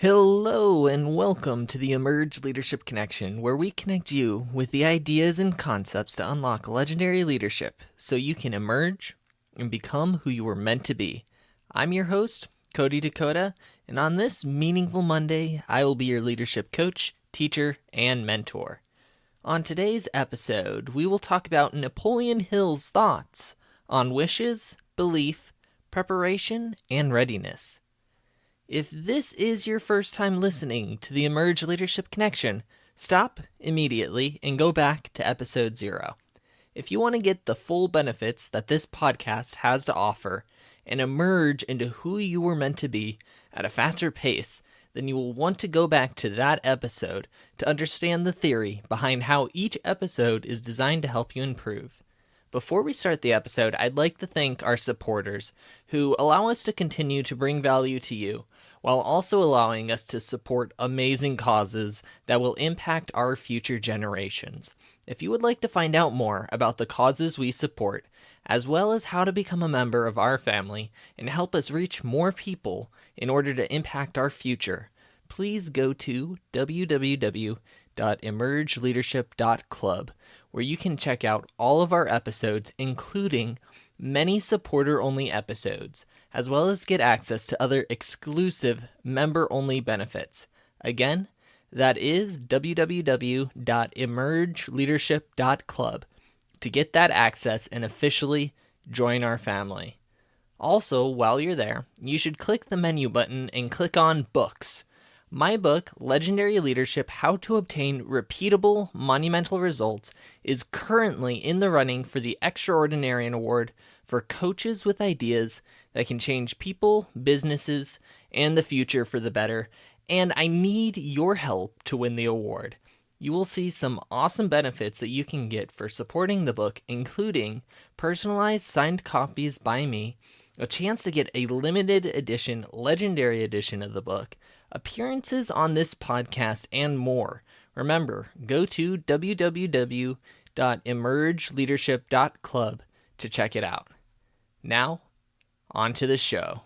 Hello and welcome to the Emerge Leadership Connection, where we connect you with the ideas and concepts to unlock legendary leadership so you can emerge and become who you were meant to be. I'm your host, Cody Dakota, and on this meaningful Monday, I will be your leadership coach, teacher, and mentor. On today's episode, we will talk about Napoleon Hill's thoughts on wishes, belief, preparation, and readiness. If this is your first time listening to the Emerge Leadership Connection, stop immediately and go back to episode 0. If you want to get the full benefits that this podcast has to offer and emerge into who you were meant to be at a faster pace, then you will want to go back to that episode to understand the theory behind how each episode is designed to help you improve. Before we start the episode, I'd like to thank our supporters who allow us to continue to bring value to you while also allowing us to support amazing causes that will impact our future generations. If you would like to find out more about the causes we support, as well as how to become a member of our family and help us reach more people in order to impact our future, please go to www.emergeleadership.club, where you can check out all of our episodes, including many supporter-only episodes, as well as get access to other exclusive member-only benefits. Again, that is www.emergeleadership.club to get that access and officially join our family. Also, while you're there, you should click the menu button and click on Books. My book, Legendary Leadership: How to Obtain Repeatable, Monumental Results, is currently in the running for the Extraordinarian Award for coaches with ideas that can change people, businesses, and the future for the better, and I need your help to win the award. You will see some awesome benefits that you can get for supporting the book, including personalized signed copies by me, a chance to get a limited edition, legendary edition of the book, appearances on this podcast, and more. Remember, go to www.emergeleadership.club to check it out. Now, on to the show.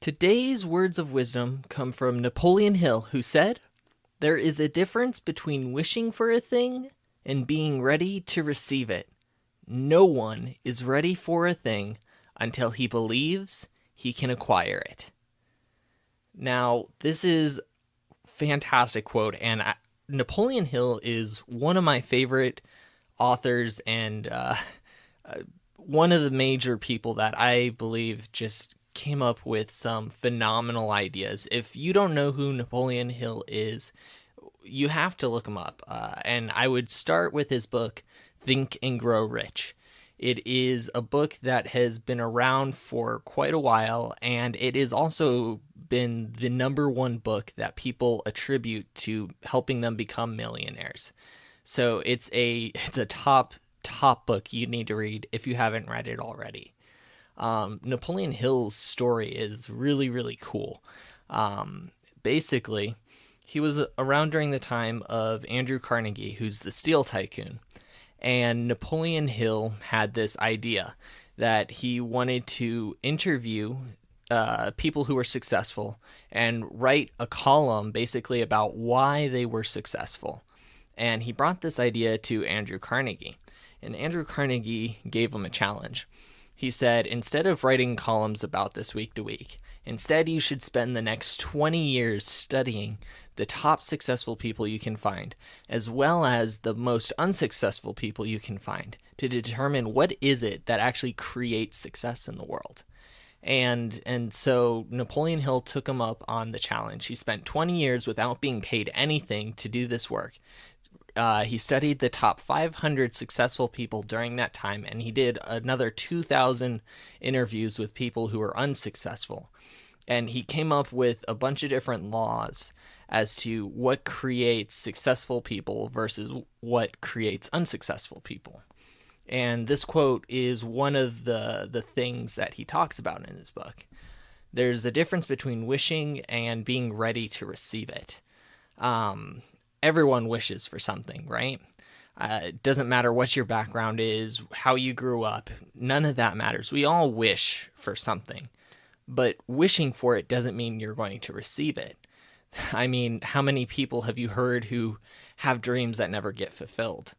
Today's words of wisdom come from Napoleon Hill, who said, "There is a difference between wishing for a thing and being ready to receive it. No one is ready for a thing until he believes he can acquire it." Now, this is a fantastic quote, and Napoleon Hill is one of my favorite authors and one of the major people that I believe just came up with some phenomenal ideas. If you don't know who Napoleon Hill is, you have to look him up. And I would start with his book, Think and Grow Rich. It is a book that has been around for quite a while, and it has also been the number one book that people attribute to helping them become millionaires. So it's a top book you need to read if you haven't read it already. Napoleon Hill's story is really, really cool. Basically, he was around during the time of Andrew Carnegie, who's the steel tycoon. And Napoleon Hill had this idea that he wanted to interview people who were successful and write a column basically about why they were successful. And he brought this idea to Andrew Carnegie. And Andrew Carnegie gave him a challenge. He said, instead of writing columns about this week to week, instead you should spend the next 20 years studying the top successful people you can find, as well as the most unsuccessful people you can find, to determine what is it that actually creates success in the world. And so Napoleon Hill took him up on the challenge. He spent 20 years without being paid anything to do this work. He studied the top 500 successful people during that time, and he did another 2,000 interviews with people who were unsuccessful. And he came up with a bunch of different laws as to what creates successful people versus what creates unsuccessful people. And this quote is one of the things that he talks about in his book. There's a difference between wishing and being ready to receive it. Everyone wishes for something, right? It doesn't matter what your background is, how you grew up. None of that matters. We all wish for something. But wishing for it doesn't mean you're going to receive it. I mean, how many people have you heard who have dreams that never get fulfilled?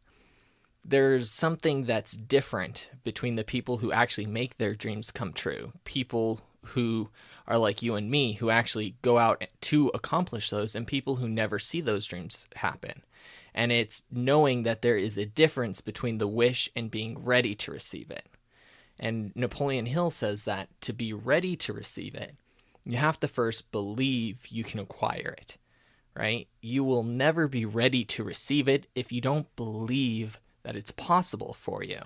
There's something that's different between the people who actually make their dreams come true, people who are like you and me, who actually go out to accomplish those, and people who never see those dreams happen. And it's knowing that there is a difference between the wish and being ready to receive it. And Napoleon Hill says that to be ready to receive it, you have to first believe you can acquire it, right? You will never be ready to receive it if you don't believe that it's possible for you.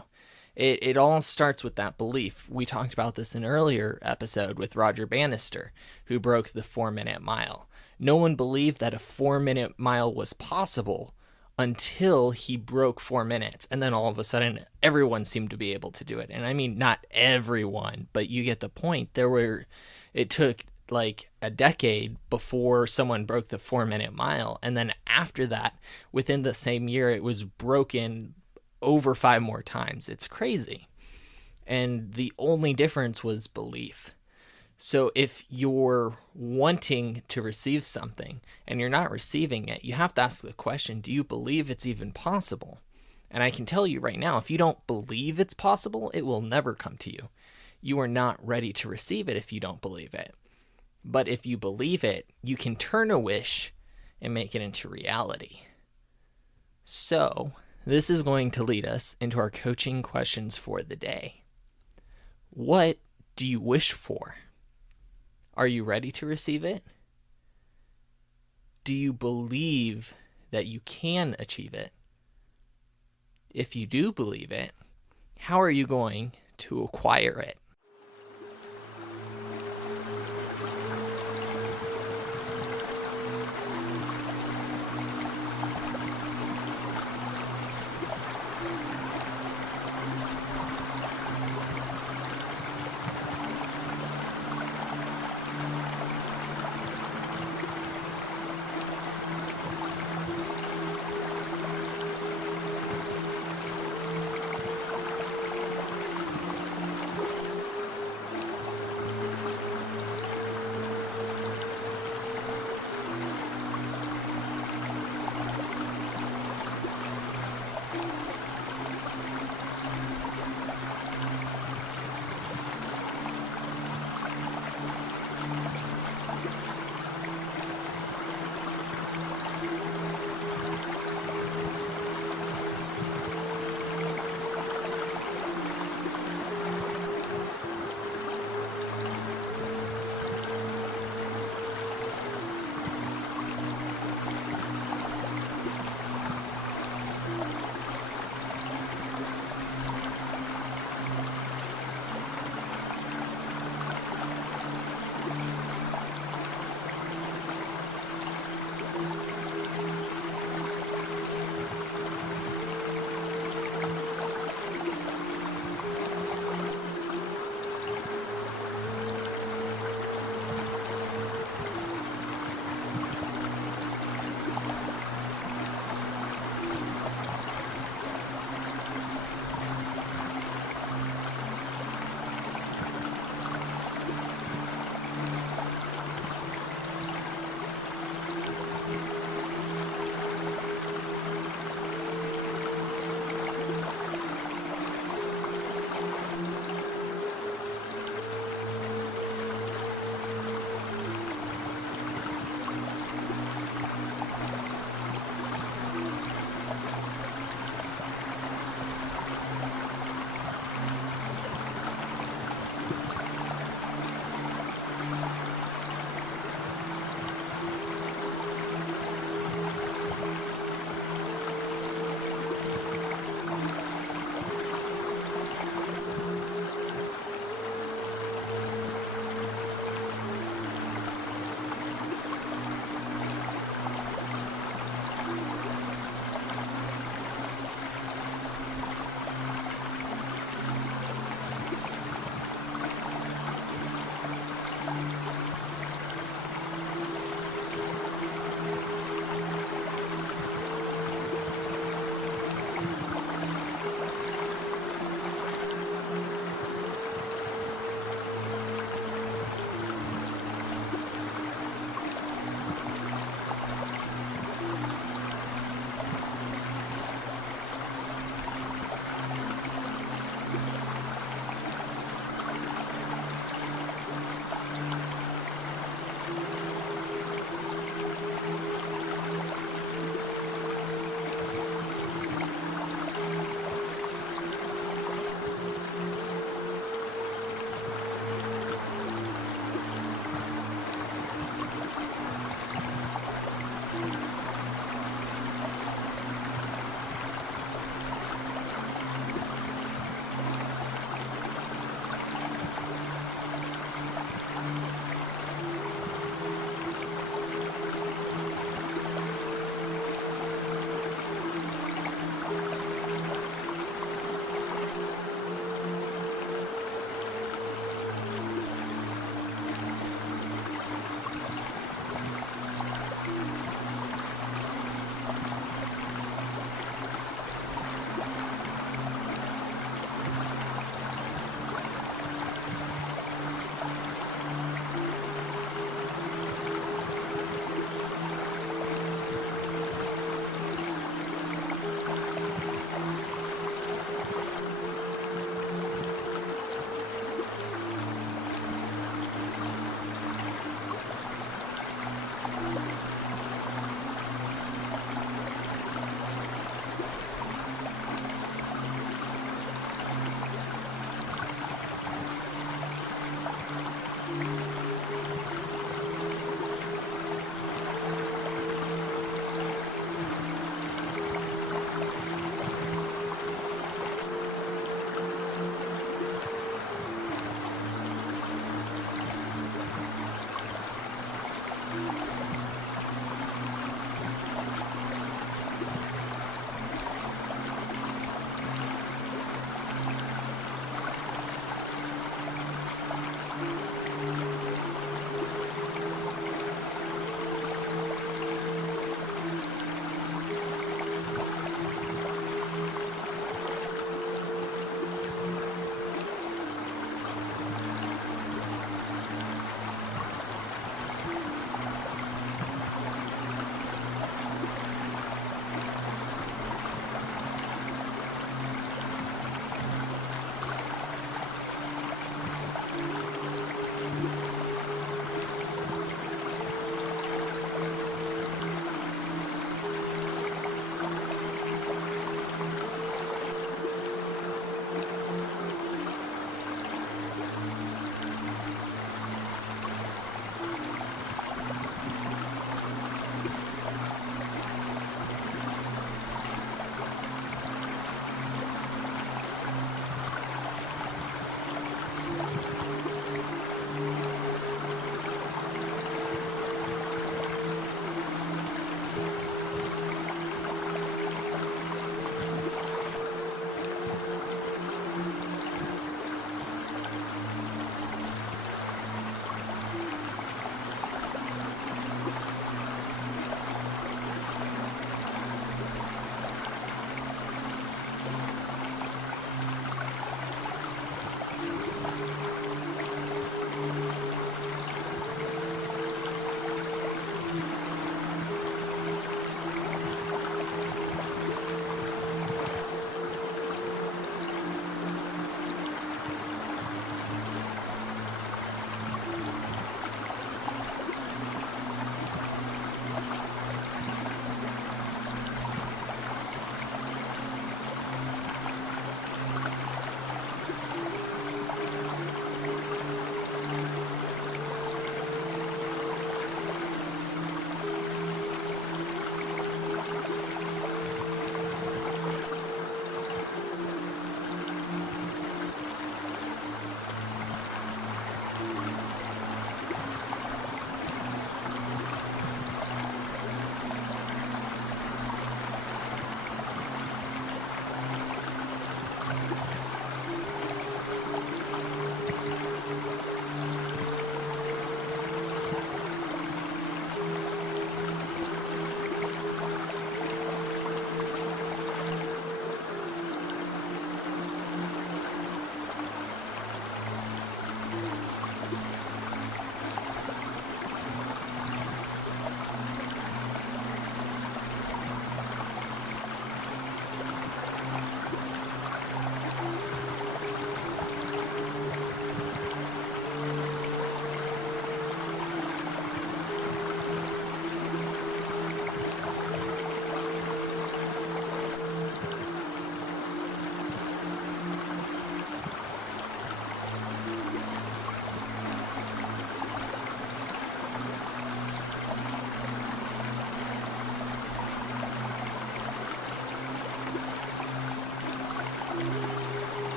It all starts with that belief. We talked about this in an earlier episode with Roger Bannister, who broke the 4-minute mile. No one believed that a 4-minute mile was possible until he broke 4 minutes. And then all of a sudden, everyone seemed to be able to do it. And I mean, not everyone, but you get the point. It took like a decade before someone broke the 4-minute mile. And then after that, within the same year, it was broken over 5 more times. It's crazy. And the only difference was belief. So if you're wanting to receive something and you're not receiving it, you have to ask the question, do you believe it's even possible? And I can tell you right now, if you don't believe it's possible, it will never come to you. You are not ready to receive it if you don't believe it. But if you believe it, you can turn a wish and make it into reality. So this is going to lead us into our coaching questions for the day. What do you wish for? Are you ready to receive it? Do you believe that you can achieve it? If you do believe it, how are you going to acquire it?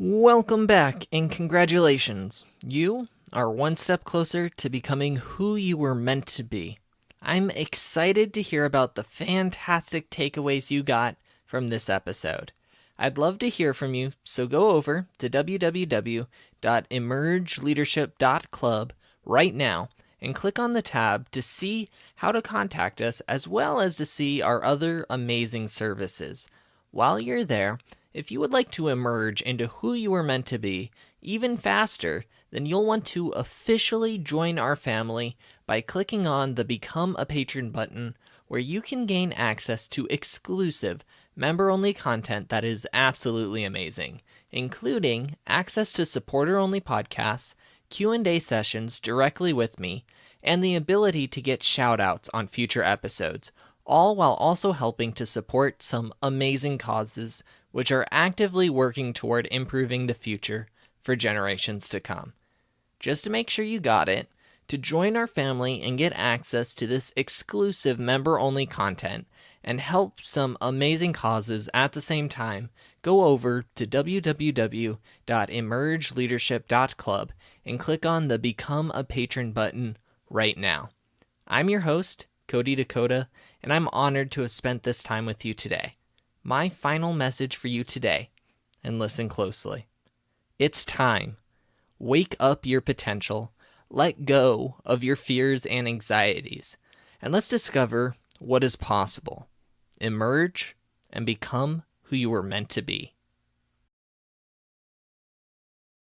Welcome back and congratulations. You are one step closer to becoming who you were meant to be. I'm excited to hear about the fantastic takeaways you got from this episode. I'd love to hear from you, so go over to www.emergeleadership.club right now and click on the tab to see how to contact us as well as to see our other amazing services. While you're there, if you would like to emerge into who you were meant to be even faster, then you'll want to officially join our family by clicking on the Become a Patron button, where you can gain access to exclusive, member-only content that is absolutely amazing, including access to supporter-only podcasts, Q&A sessions directly with me, and the ability to get shout-outs on future episodes, all while also helping to support some amazing causes which are actively working toward improving the future for generations to come. Just to make sure you got it, to join our family and get access to this exclusive member-only content and help some amazing causes at the same time, go over to www.emergeleadership.club and click on the Become a Patron button right now. I'm your host, Cody Dakota, and I'm honored to have spent this time with you today. My final message for you today, and listen closely. It's time. Wake up your potential. Let go of your fears and anxieties, and let's discover what is possible. Emerge and become who you were meant to be.